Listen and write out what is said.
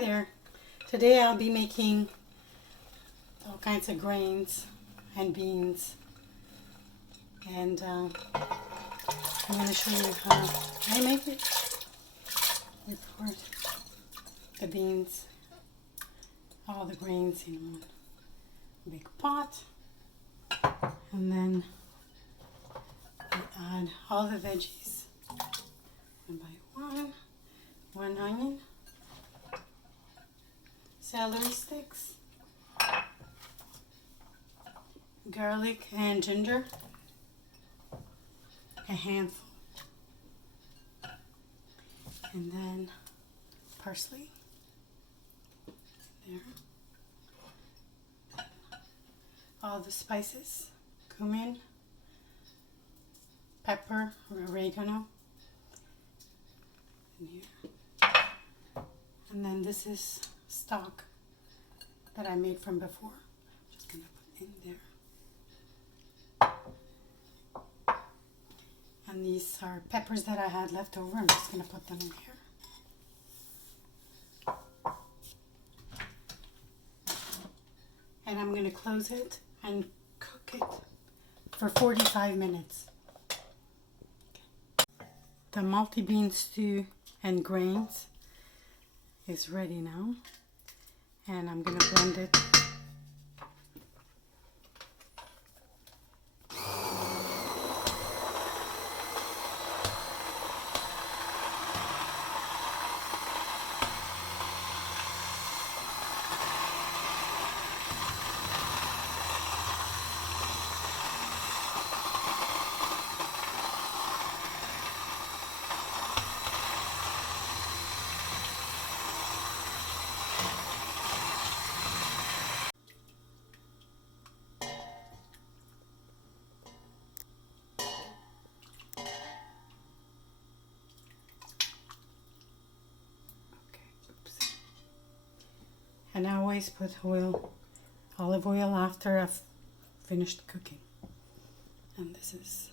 there. Today I'll be making all kinds of grains and beans, and I'm going to show you how I make it. We pour the beans, all the grains in one big pot, and then we add all the veggies one by one. 1 onion, celery sticks, garlic and ginger, a handful, and then parsley there, all the spices, cumin, pepper or oregano in here. And then this is stock that I made from before. Just gonna put in there. And these are peppers that I had left over. I'm just gonna put them in here. And I'm gonna close it and cook it for 45 minutes. The multi-bean stew and grains is ready now, and I'm gonna blend it. And I always put olive oil after I've finished cooking. And this is